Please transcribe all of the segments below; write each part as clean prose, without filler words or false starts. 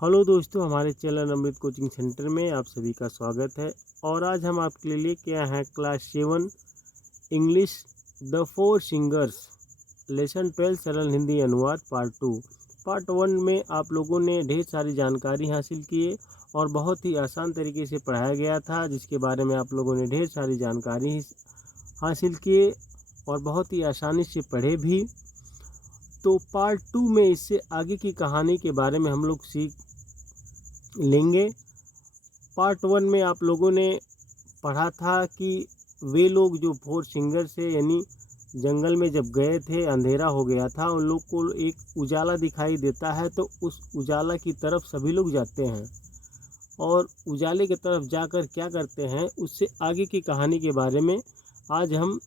Hello दोस्तों, हमारे channel अमृत coaching centre में आप सभी का स्वागत है। और आज हम आपके लिए लेके आए हैं class 7 English the four singers lesson 12 सरल हिंदी अनुवाद पार्ट 2। पार्ट 1 में आप लोगों ने ढेर सारी जानकारी हासिल किए और बहुत ही आसान तरीके से पढ़ाया गया था, जिसके बारे में आप लोगों ने ढेर सारी जानकारी हासिल किए और बहुत ही आसानी से पढ़े भी। तो पार्ट 2 में इससे आगे की कहानी के बारे में हम लोग सीख लेंगे। पार्ट 1 में आप लोगों ने पढ़ा था कि वे लोग जो फोर सिंगर से यानी जंगल में जब गए थे, अंधेरा हो गया था, उन लोग को एक उजाला दिखाई देता है, तो उस उजाला की तरफ सभी लोग जाते हैं और उजाले की तरफ जाकर क्या करते हैं, उससे आगे की कहानी के बारे में आज हम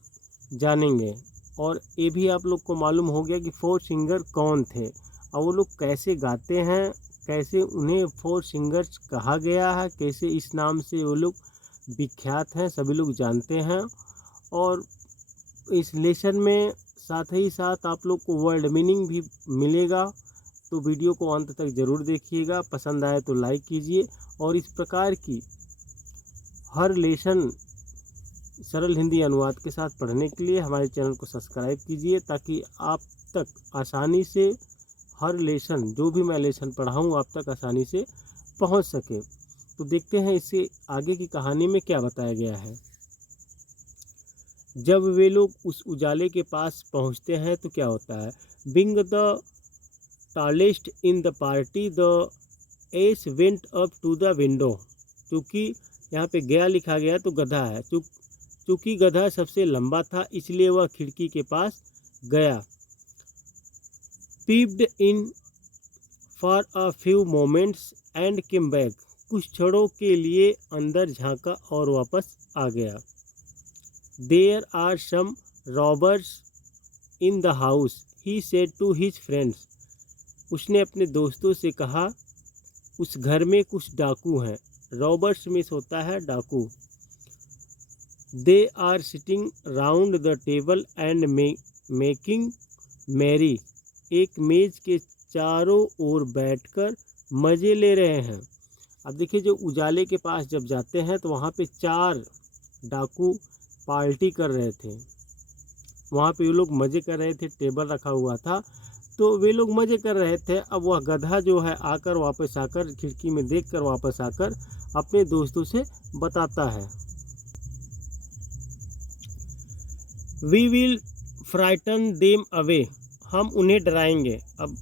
जानेंगे। और ये भी आप लोग को मालूम हो गया कि फोर सिंगर कौन थे और वो लोग कैसे गाते हैं, कैसे उन्हें फोर सिंगर्स कहा गया है, कैसे इस नाम से वो लोग विख्यात हैं, सभी लोग जानते हैं। और इस लेसन में साथ ही साथ आप लोग को वर्ड मीनिंग भी मिलेगा, तो वीडियो को अंत तक ज़रूर देखिएगा। पसंद आए तो लाइक कीजिए और इस प्रकार की हर लेसन सरल हिंदी अनुवाद के साथ पढ़ने के लिए हमारे चैनल को सब्सक्राइब कीजिए, ताकि आप तक आसानी से हर लेसन, जो भी मैं लेसन पढ़ाऊँ, आप तक आसानी से पहुंच सके। तो देखते हैं इससे आगे की कहानी में क्या बताया गया है। जब वे लोग उस उजाले के पास पहुंचते हैं तो क्या होता है। Being the tallest in the party the ass went up to the window. चूँकि यहाँ पे गया लिखा गया तो गधा है, चूँकि गधा सबसे लंबा था इसलिए वह खिड़की के पास गया। Peeped in for a few moments and came back. कुछ क्षणों के लिए अंदर झांका और वापस आ गया। There are some robbers in the house he said to his friends. उसने अपने दोस्तों से कहा, उस घर में कुछ डाकू हैं। रॉबर्स मिस होता है डाकू। They are sitting round the table and making merry. एक मेज के चारों ओर बैठकर मज़े ले रहे हैं। अब देखिए, जो उजाले के पास जब जाते हैं तो वहाँ पे 4 डाकू पार्टी कर रहे थे। वहाँ पे ये लोग मज़े कर रहे थे, टेबल रखा हुआ था तो वे लोग मज़े कर रहे थे। अब वह गधा जो है आकर वापस आकर खिड़की में देखकर वापस आकर अपने दोस्तों से बताता है, we will frighten them away. हम उन्हें डराएंगे। अब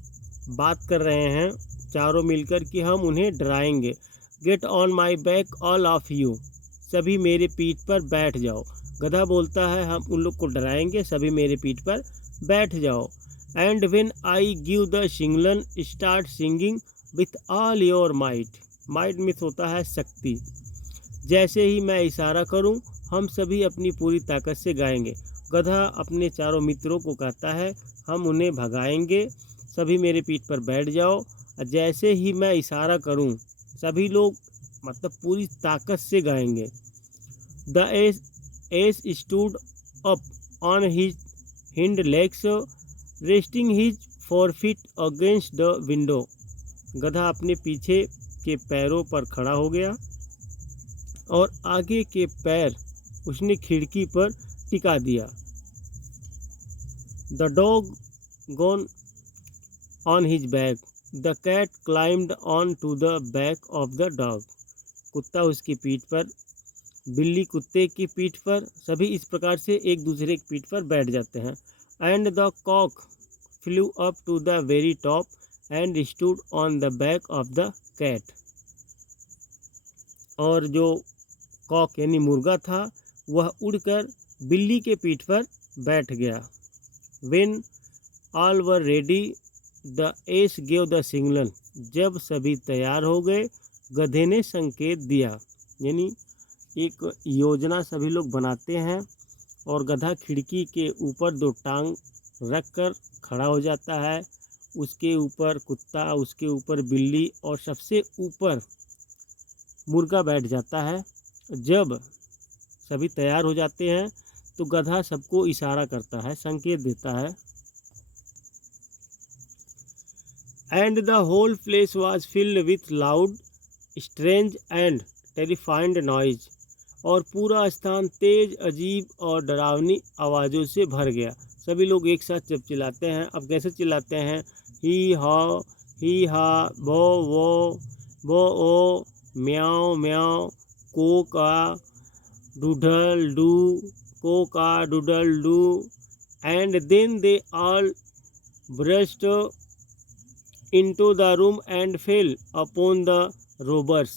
बात कर रहे हैं चारों मिलकर कि हम उन्हें डराएंगे। Get on my back all of you. सभी मेरे पीठ पर बैठ जाओ। गधा बोलता है, हम उन लोग को डराएंगे, सभी मेरे पीठ पर बैठ जाओ। And when I give the सिंगलन start singing with all your might. Might मिस होता है शक्ति। जैसे ही मैं इशारा करूं, हम सभी अपनी पूरी ताकत से गाएंगे। गधा अपने चारों मित्रों को कहता है, हम उन्हें भगाएंगे, सभी मेरे पीठ पर बैठ जाओ। जैसे ही मैं इशारा करूं, सभी लोग मतलब पूरी ताकत से गाएंगे। The S stood up on his hind legs resting his forfeit against the window. गधा अपने पीछे के पैरों पर खड़ा हो गया और आगे के पैर उसने खिड़की पर टिका दिया। The dog gone on his back. The cat climbed on to the back of the dog. कुत्ता उसकी पीठ पर, बिल्ली कुत्ते की पीठ पर, सभी इस प्रकार से एक दूसरे की पीठ पर बैठ जाते हैं। And the cock flew up to the very top and stood on the back of the cat. और जो कॉक यानी मुर्गा था, वह उड़कर बिल्ली के पीठ पर बैठ गया। When all were ready, the ace gave the signal। जब सभी तैयार हो गए, गधे ने संकेत दिया। यानी एक योजना सभी लोग बनाते हैं और गधा खिड़की के ऊपर 2 टांग रखकर खड़ा हो जाता है। उसके ऊपर कुत्ता, उसके ऊपर बिल्ली और सबसे ऊपर मुर्गा बैठ जाता है। जब सभी तैयार हो जाते हैं तो गधा सबको इशारा करता है, संकेत देता है। and the whole place was filled with loud, strange and terrifying noise. और पूरा स्थान तेज, अजीब और डरावनी आवाज़ों से भर गया। सभी लोग एक साथ जब चिल्लाते हैं, अब कैसे चिल्लाते हैं? ही हा, वो ओ, म्याओ म्याओ, को का डूडल डू, को का doodle do, and then they all burst into the room and fell upon the robbers,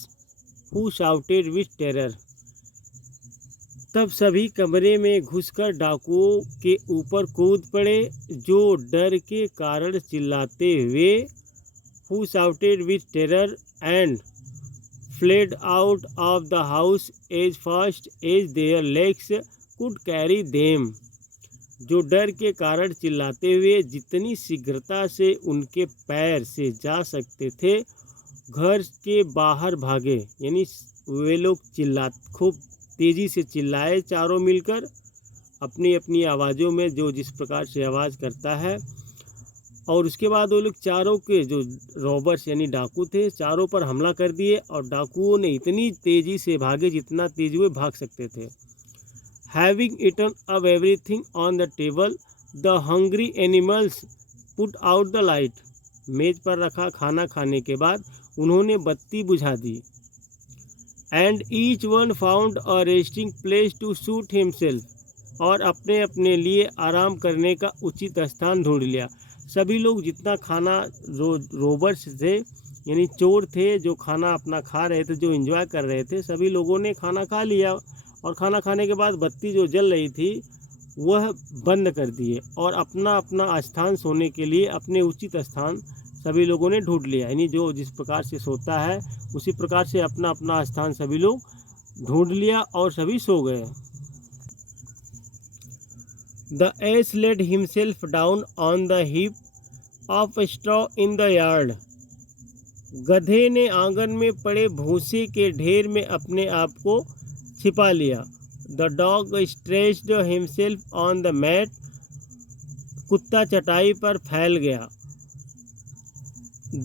who shouted with terror. तब सभी कमरे में घुसकर डाकुओं के ऊपर कूद पड़े, जो डर के कारण चिल्लाते हुए, who shouted with terror and fled out of the house as fast as their legs could carry them. जो डर के कारण चिल्लाते हुए जितनी शीघ्रता से उनके पैर से जा सकते थे घर के बाहर भागे। यानी वे लोग खूब तेज़ी से चिल्लाए चारों मिलकर अपनी अपनी आवाज़ों में, जो जिस प्रकार से आवाज़ करता है। और उसके बाद वो लोग चारों के जो रॉबर्स यानी डाकू थे, चारों पर हमला कर दिए और डाकुओं ने इतनी तेज़ी से भागे जितना तेज़ वे भाग सकते थे। Having eaten up everything on the table, the hungry animals put out the light. मेज पर रखा खाना खाने के बाद उन्होंने बत्ती बुझा दी। And each one found a resting place to suit himself. और अपने अपने लिए आराम करने का उचित स्थान ढूंढ लिया। सभी लोग जितना खाना रोबर्स थे यानी चोर थे, जो खाना अपना खा रहे थे, जो एंजॉय कर रहे थे, सभी लोगों ने खाना खा लिया और खाना खाने के बाद बत्ती जो जल रही थी वह बंद कर दिए और अपना अपना स्थान सोने के लिए अपने उचित स्थान सभी लोगों ने ढूंढ लिया। यानी जो जिस प्रकार से सोता है उसी प्रकार से अपना अपना स्थान सभी लोग ढूंढ लिया और सभी सो गए। The ass laid himself down on the heap of straw in the yard. गधे ने आंगन में पड़े भूसे के ढेर में अपने आप को छिपा लिया। The dog stretched himself on the mat. कुत्ता चटाई पर फैल गया।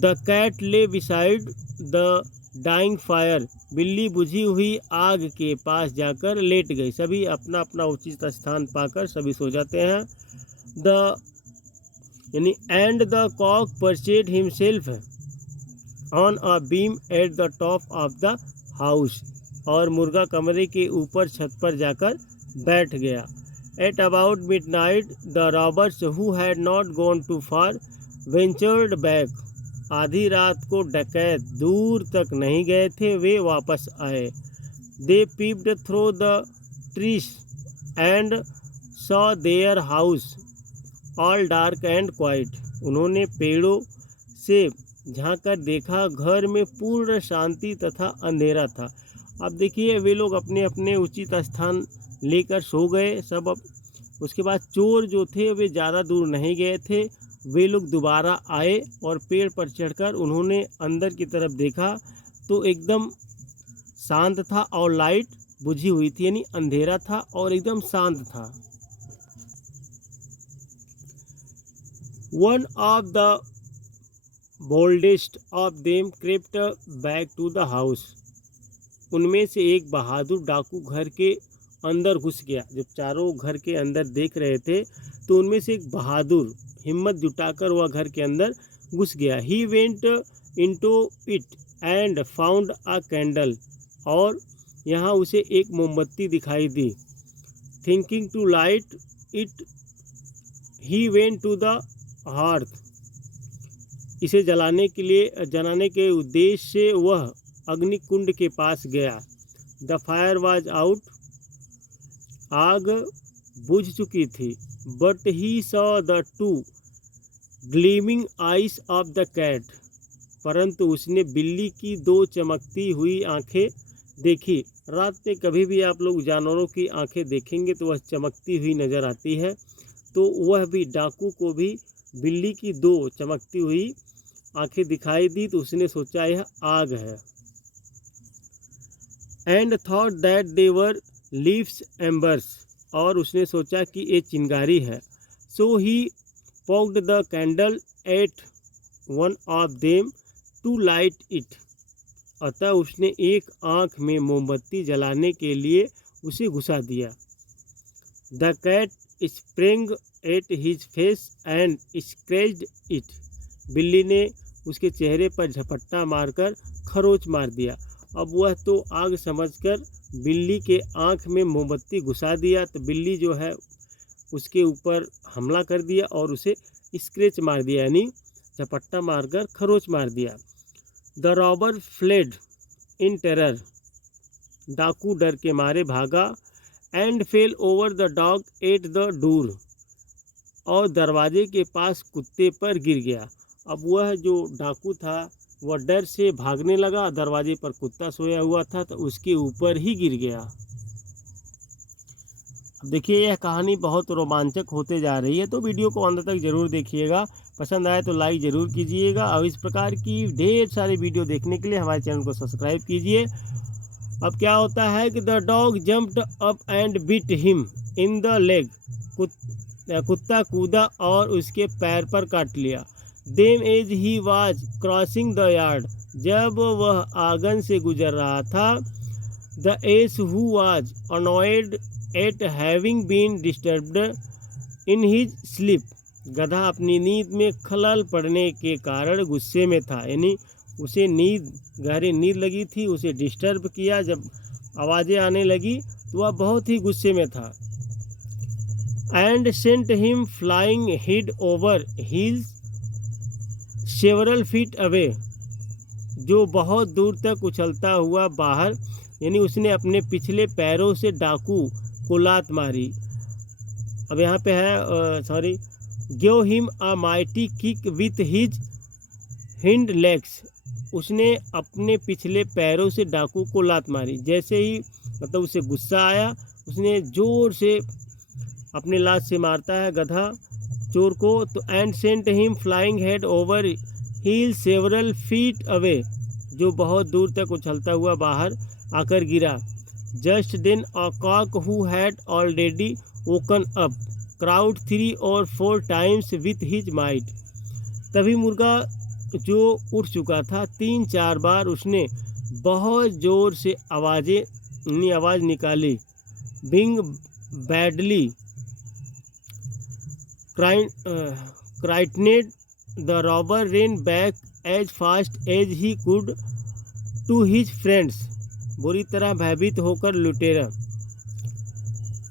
The cat lay beside the dying fire. बिल्ली बुझी हुई आग के पास जाकर लेट गई। सभी अपना अपना उचित स्थान पाकर सभी सो जाते हैं। And the cock perched himself on a beam at the top of the house. और मुर्गा कमरे के ऊपर छत पर जाकर बैठ गया। At about midnight, the robbers who had not gone too far ventured back. आधी रात को डकैत दूर तक नहीं गए थे, वे वापस आए। They peeped through the trees and saw their house all dark and quiet. उन्होंने पेड़ों से झांककर देखा, घर में पूर्ण शांति तथा अंधेरा था। अब देखिए वे लोग अपने अपने उचित स्थान लेकर सो गए सब। उसके बाद चोर जो थे वे ज़्यादा दूर नहीं गए थे, वे लोग दोबारा आए और पेड़ पर चढ़कर उन्होंने अंदर की तरफ देखा तो एकदम शांत था और लाइट बुझी हुई थी, यानी अंधेरा था और एकदम शांत था। One of the boldest of them crept back to the house. उनमें से एक बहादुर डाकू घर के अंदर घुस गया। जब चारों घर के अंदर देख रहे थे तो उनमें से एक बहादुर हिम्मत जुटाकर वह घर के अंदर घुस गया। He went into it and found a candle. और यहाँ उसे एक मोमबत्ती दिखाई दी। Thinking to light it, he went to the hearth. इसे जलाने के उद्देश्य से वह अग्निकुंड के पास गया। The fire was out. आग बुझ चुकी थी। But he saw the two gleaming eyes of the cat. परंतु उसने बिल्ली की दो चमकती हुई आंखें देखी। रात में कभी भी आप लोग जानवरों की आंखें देखेंगे तो वह चमकती हुई नज़र आती है, तो वह भी डाकू को भी बिल्ली की दो चमकती हुई आंखें दिखाई दी, तो उसने सोचा यह आग है। And thought that they were leaves embers. और उसने सोचा कि ये चिंगारी है। So he poked the candle at one of them to light it. अतः उसने एक आँख में मोमबत्ती जलाने के लिए उसे घुसा दिया। The cat spring at his face and scratched it. बिल्ली ने उसके चेहरे पर झपट्टा मारकर खरोच मार दिया। अब वह तो आग समझकर बिल्ली के आँख में मोमबत्ती घुसा दिया, तो बिल्ली जो है उसके ऊपर हमला कर दिया और उसे स्क्रैच मार दिया, यानी झपट्टा मारकर खरोच मार दिया। The robber fled in terror. डाकू डर के मारे भागा। And fail over the dog at the door. और दरवाजे के पास कुत्ते पर गिर गया। अब वह जो डाकू था वह डर से भागने लगा, दरवाजे पर कुत्ता सोया हुआ था तो उसके ऊपर ही गिर गया। अब देखिए यह कहानी बहुत रोमांचक होते जा रही है, तो वीडियो को अंत तक ज़रूर देखिएगा। पसंद आए तो लाइक ज़रूर कीजिएगा और इस प्रकार की ढेर सारी वीडियो देखने के लिए हमारे चैनल को सब्सक्राइब कीजिए। अब क्या होता है कि the dog jumped up and bit him in the leg. कुत्ता कूदा और उसके पैर पर काट लिया। Then as he was crossing the yard. जब वह आंगन से गुजर रहा था। The ass who was annoyed at having been disturbed in his sleep. गधा अपनी नींद में खलल पड़ने के कारण गुस्से में था, यानी उसे गहरी नींद लगी थी, उसे डिस्टर्ब किया। जब आवाज़ें आने लगी तो वह बहुत ही गुस्से में था। And sent him flying head over heels several feet away. जो बहुत दूर तक उछलता हुआ बाहर, यानी उसने अपने पिछले पैरों से डाकू को लात मारी। अब यहाँ पे है give him a mighty kick with his hind legs. उसने अपने पिछले पैरों से डाकू को लात मारी। जैसे ही मतलब उसे गुस्सा आया, उसने जोर से अपने लात से मारता है गधा चोर को। तो and sent him flying head over heel several feet away. जो बहुत दूर तक उछलता हुआ बाहर आकर गिरा। Just then a cock who had already woken up crowed 3 or 4 times with his might. तभी मुर्गा जो उठ चुका था 3-4 बार उसने बहुत ज़ोर से आवाज़ निकाली। Being badly frightened the robber ran back as fast as he could to his friends. बुरी तरह भयभीत होकर लुटेरा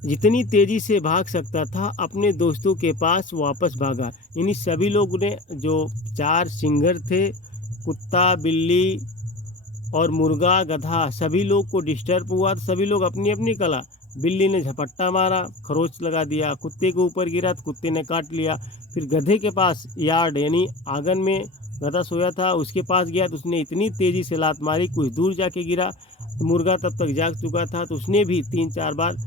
जितनी तेज़ी से भाग सकता था अपने दोस्तों के पास वापस भागा। यानी सभी लोग ने, जो 4 सिंगर थे, कुत्ता, बिल्ली और मुर्गा, गधा, सभी लोग को डिस्टर्ब हुआ। तो सभी लोग अपनी अपनी कला। बिल्ली ने झपट्टा मारा, खरोच लगा दिया। कुत्ते के ऊपर गिरा तो कुत्ते ने काट लिया। फिर गधे के पास यार्ड यानी आंगन में गधा सोया था, उसके पास गया तो उसने इतनी तेज़ी से लात मारी, कुछ दूर जाके गिरा। तो मुर्गा तब तक जाग चुका था, तो उसने भी 3-4 बार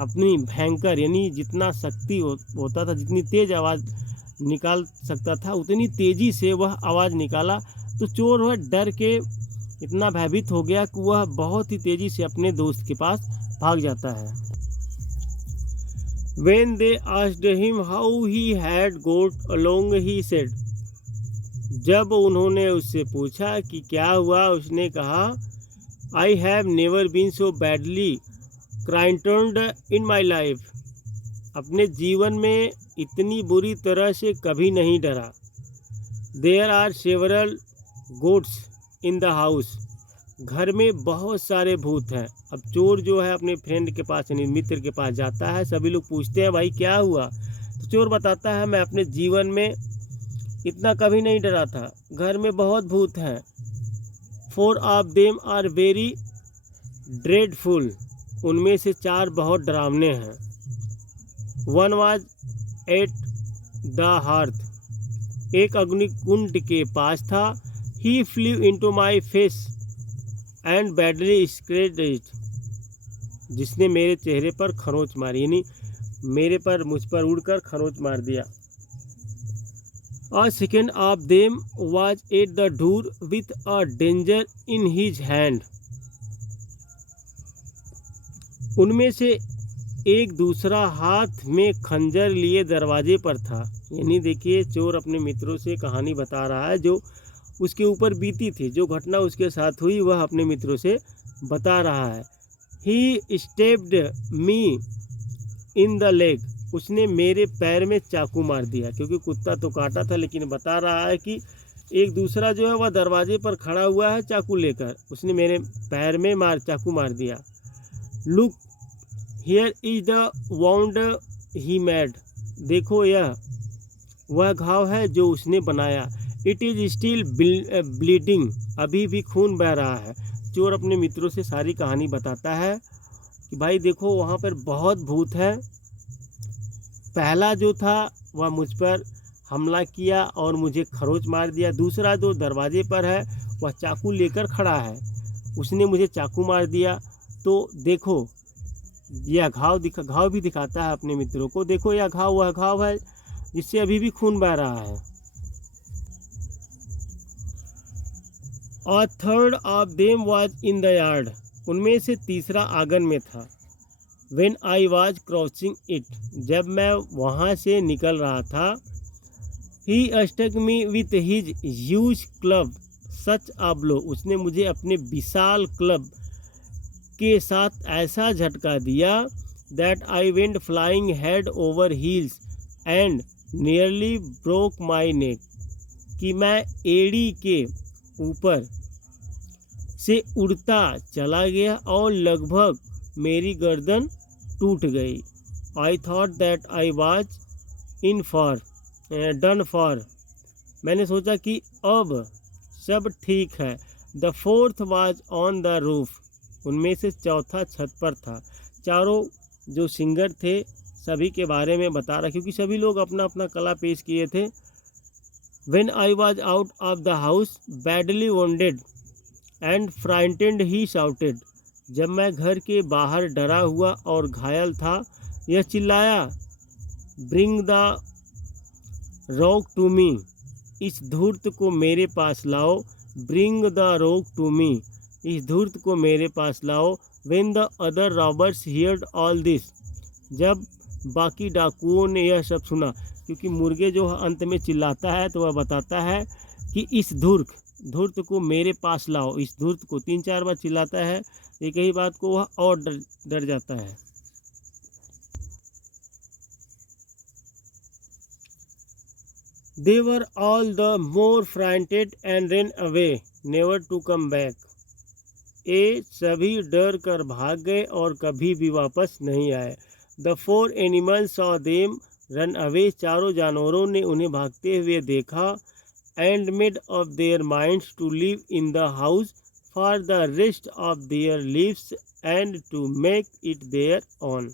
अपनी भयंकर, यानी जितना शक्ति होता था, जितनी तेज़ आवाज़ निकाल सकता था उतनी तेज़ी से वह आवाज़ निकाला। तो चोर वह डर के इतना भयभीत हो गया कि वह बहुत ही तेज़ी से अपने दोस्त के पास भाग जाता है। When they asked him how he had got along, he said। जब उन्होंने उससे पूछा कि क्या हुआ, उसने कहा I have never been so badly frightened in my life। अपने जीवन में इतनी बुरी तरह से कभी नहीं डरा। There are several ghosts in the house। घर में बहुत सारे भूत हैं। अब चोर जो है अपने फ्रेंड के पास, यानी मित्र के पास जाता है। सभी लोग पूछते हैं भाई क्या हुआ, तो चोर बताता है मैं अपने जीवन में इतना कभी नहीं डरा था, घर में बहुत भूत हैं। 4 of them are very dreadful। उनमें से 4 बहुत डरावने हैं। 1 was at the hearth। एक अग्निकुंड के पास था। He flew into my face and badly scratched it। जिसने मेरे चेहरे पर खरोंच मारी, यानी मुझ पर उड़कर खरोंच मार दिया। A second of them was at the door with a danger in his hand। उनमें से एक दूसरा हाथ में खंजर लिए दरवाजे पर था। यानी देखिए चोर अपने मित्रों से कहानी बता रहा है जो उसके ऊपर बीती थी, जो घटना उसके साथ हुई वह अपने मित्रों से बता रहा है। ही stepped me in the leg, उसने मेरे पैर में चाकू मार दिया, क्योंकि कुत्ता तो काटा था, लेकिन बता रहा है कि एक दूसरा जो है वह दरवाजे पर खड़ा हुआ है चाकू लेकर, उसने मेरे पैर में चाकू मार दिया। Look here is the wound he made, देखो यह वह घाव है जो उसने बनाया। इट इज़ स्टिल ब्लीडिंग, अभी भी खून बह रहा है। चोर अपने मित्रों से सारी कहानी बताता है कि भाई देखो वहाँ पर बहुत भूत है। पहला जो था वह मुझ पर हमला किया और मुझे खरोच मार दिया। दूसरा जो दरवाजे पर है वह चाकू लेकर खड़ा है, उसने मुझे चाकू मार दिया। तो देखो यह घाव भी दिखाता है अपने मित्रों को, देखो यह घाव वह घाव है जिससे अभी भी खून बह रहा है। A third of them was in the yard, उनमें से तीसरा आंगन में था। When I was crossing it, जब मैं वहाँ से निकल रहा था। He struck me with his huge club, such a blow, उसने मुझे अपने विशाल क्लब के साथ ऐसा झटका दिया that I went flying head over heels and nearly broke my neck, कि मैं एड़ी के ऊपर से उड़ता चला गया और लगभग मेरी गर्दन टूट गई। I thought that I was done for, मैंने सोचा कि अब सब ठीक है। The fourth was on the roof, उनमें से चौथा छत पर था। चारों जो सिंगर थे सभी के बारे में बता रहा, क्योंकि सभी लोग अपना अपना कला पेश किए थे। When I was out of the house, badly wounded and frightened, he shouted, जब मैं घर के बाहर डरा हुआ और घायल था यह चिल्लाया, Bring the rock to me, इस धूर्त को मेरे पास लाओ। Bring the rock to me, इस धूर्त को मेरे पास लाओ। When the other robbers heard all this, जब बाकी डाकुओं ने यह सब सुना, क्योंकि मुर्गे जो अंत में चिल्लाता है तो वह बताता है कि इस धूर्त को मेरे पास लाओ। इस धूर्त को 3-4 बार चिल्लाता है, एक ही बात को वह और डर जाता है। They were all the more frightened and ran away, never to come back. ये सभी डर कर भाग गए और कभी भी वापस नहीं आए। The 4 animals saw them run away, चारों जानवरों ने उन्हें भागते हुए देखा। And made up their minds to live in the house for the rest of their lives and to make it their own,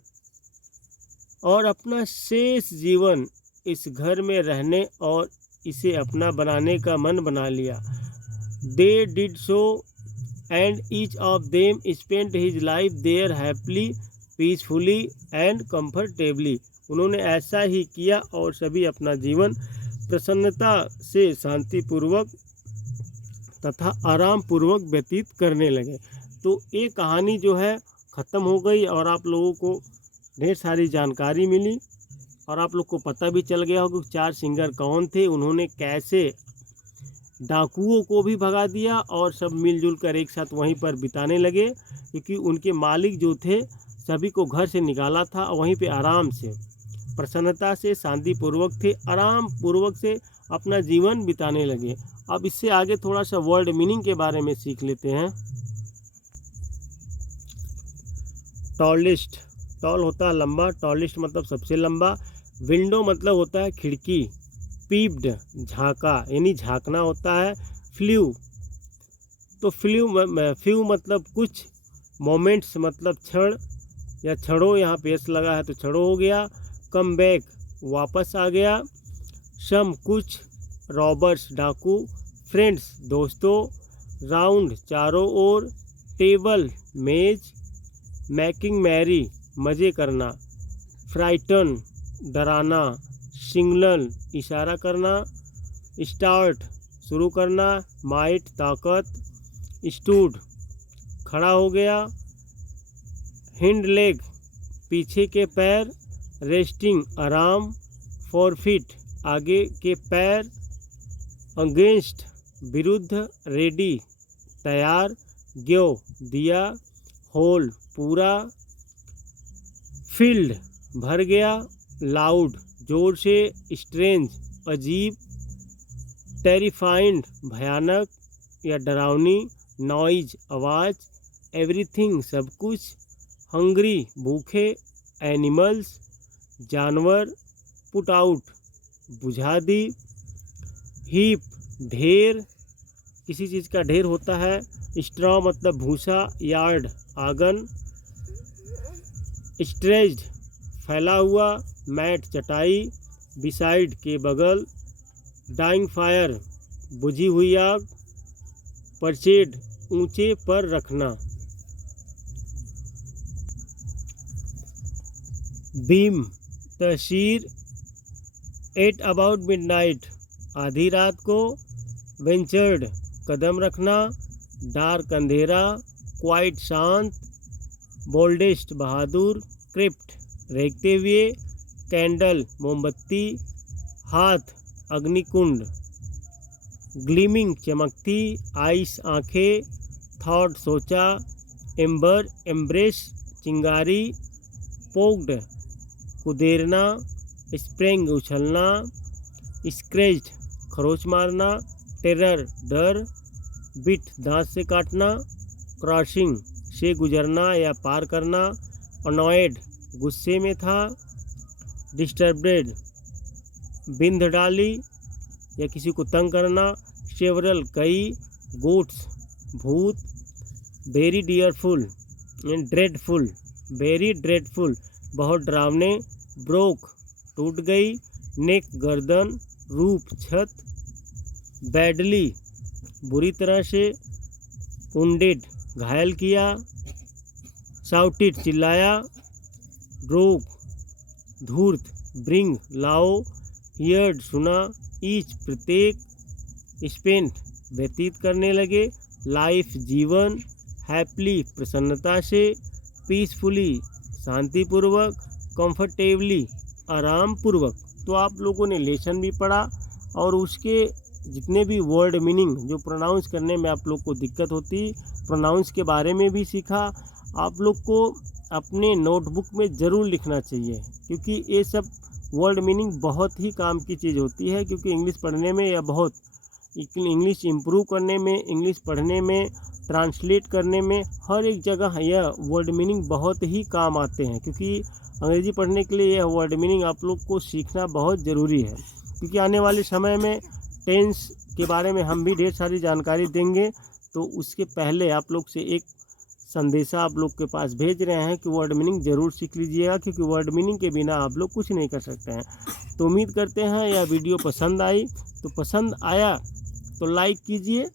और अपना शेष जीवन इस घर में रहने और इसे अपना बनाने का मन बना लिया। They did so, and each of them spent his life there happily, peacefully and comfortably. उन्होंने ऐसा ही किया और सभी अपना जीवन प्रसन्नता से शांतिपूर्वक तथा आराम पूर्वक व्यतीत करने लगे। तो ये कहानी जो है ख़त्म हो गई और आप लोगों को ढेर सारी जानकारी मिली और आप लोग को पता भी चल गया होगा कि 4 सिंगर कौन थे, उन्होंने कैसे डाकुओं को भी भगा दिया और सब मिलजुल कर एक साथ वहीं पर बिताने लगे, क्योंकि उनके मालिक जो थे सभी को घर से निकाला था और वहीं पे आराम से प्रसन्नता से शांतिपूर्वक थे, आराम पूर्वक से अपना जीवन बिताने लगे। अब इससे आगे थोड़ा सा वर्ड मीनिंग के बारे में सीख लेते हैं। टॉलेस्ट, टॉल होता है लंबा, टॉलेस्ट मतलब सबसे लंबा। विंडो मतलब होता है खिड़की। पीप्ड झांका यानी झांकना होता है। फ्ल्यू, तो फ्यू मतलब कुछ। मोमेंट्स मतलब क्षण या क्षणों, यहाँ पे एस लगा है तो क्षणों हो गया। कम बैक वापस आ गया। सम कुछ। रॉबर्स डाकू। फ्रेंड्स दोस्तों। राउंड चारों ओर। टेबल मेज। मैकिंग मैरी मज़े करना। फ्राइटन डराना। सिग्नल इशारा करना। स्टार्ट शुरू करना। माइट ताकत। स्टूड खड़ा हो गया। हिंड लेग पीछे के पैर। रेस्टिंग आराम। फॉरफिट आगे के पैर, अगेंस्ट विरुद्ध, रेडी तैयार, ग्यो दिया, होल पूरा, फील्ड भर गया, लाउड जोर से, स्ट्रेंज अजीब, टेरिफाइंड भयानक या डरावनी, नॉइज आवाज़, एवरीथिंग सब कुछ, हंग्री भूखे, एनिमल्स जानवर, पुट आउट बुझा दी, हीप ढेर, किसी चीज़ का ढेर होता है, स्ट्रॉ मतलब भूसा, यार्ड आंगन, स्ट्रेच्ड फैला हुआ, मैट चटाई, बिसाइड के बगल, डाइंग फायर बुझी हुई आग, परचेड ऊंचे पर रखना, बीम तहसीर, एट अबाउट मिडनाइट आधी रात को, वेंचर्ड कदम रखना, डार्क अंधेरा, क्वाइट शांत, बोल्डेस्ट बहादुर, क्रिप्ट रेंगते हुए, कैंडल मोमबत्ती, हाथ अग्निकुंड, ग्लीमिंग चमकती, आइस आंखें, थॉट सोचा, एम्बर एम्ब्रेस चिंगारी, पोक्ड कुदेरना, स्प्रिंग उछलना, स्क्रैच्ड खरोच मारना, टेरर डर, बिट दांत से काटना, क्रॉसिंग से गुजरना या पार करना, अनॉयड गुस्से में था, डिस्टर्बेड बिंध डाली या किसी को तंग करना, सेवरल कई, गोट्स भूत, वेरी डियरफुल ड्रेडफुल, वेरी ड्रेडफुल बहुत डरावने, ब्रोक टूट गई, नेक गर्दन, रूप छत, बैडली बुरी तरह से, वुंडेड घायल किया, शाउटेड चिल्लाया, रोग धूर्त, ब्रिंग लाओ, हियर्ड सुना, ईच प्रत्येक, स्पेंट व्यतीत करने लगे, लाइफ जीवन, हैप्पीली प्रसन्नता से, पीसफुली शांतिपूर्वक, कंफर्टेबली आरामपूर्वक। तो आप लोगों ने लेसन भी पढ़ा और उसके जितने भी वर्ड मीनिंग जो प्रोनाउंस करने में आप लोग को दिक्कत होती, प्रोनाउंस के बारे में भी सीखा। आप लोग को अपने नोटबुक में ज़रूर लिखना चाहिए, क्योंकि ये सब वर्ड मीनिंग बहुत ही काम की चीज़ होती है। क्योंकि इंग्लिश पढ़ने में या बहुत इंग्लिश इम्प्रूव करने में, इंग्लिश पढ़ने में, ट्रांसलेट करने में, हर एक जगह यह वर्ड मीनिंग बहुत ही काम आते हैं। क्योंकि अंग्रेज़ी पढ़ने के लिए यह वर्ड मीनिंग आप लोग को सीखना बहुत ज़रूरी है। क्योंकि आने वाले समय में टेंस के बारे में हम भी ढेर सारी जानकारी देंगे, तो उसके पहले आप लोग से एक संदेशा आप लोग के पास भेज रहे हैं कि वर्ड मीनिंग ज़रूर सीख लीजिएगा, क्योंकि वर्ड मीनिंग के बिना आप लोग कुछ नहीं कर सकते हैं। तो उम्मीद करते हैं यह वीडियो पसंद आई। तो पसंद आया तो लाइक कीजिए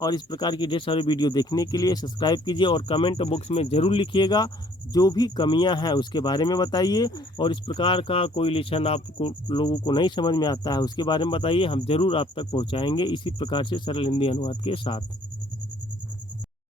और इस प्रकार की ढेर सारी वीडियो देखने के लिए सब्सक्राइब कीजिए और कमेंट बॉक्स में ज़रूर लिखिएगा। जो भी कमियां हैं उसके बारे में बताइए, और इस प्रकार का कोई लेसन आपको लोगों को नहीं समझ में आता है उसके बारे में बताइए, हम ज़रूर आप तक पहुंचाएंगे इसी प्रकार से सरल हिंदी अनुवाद के साथ।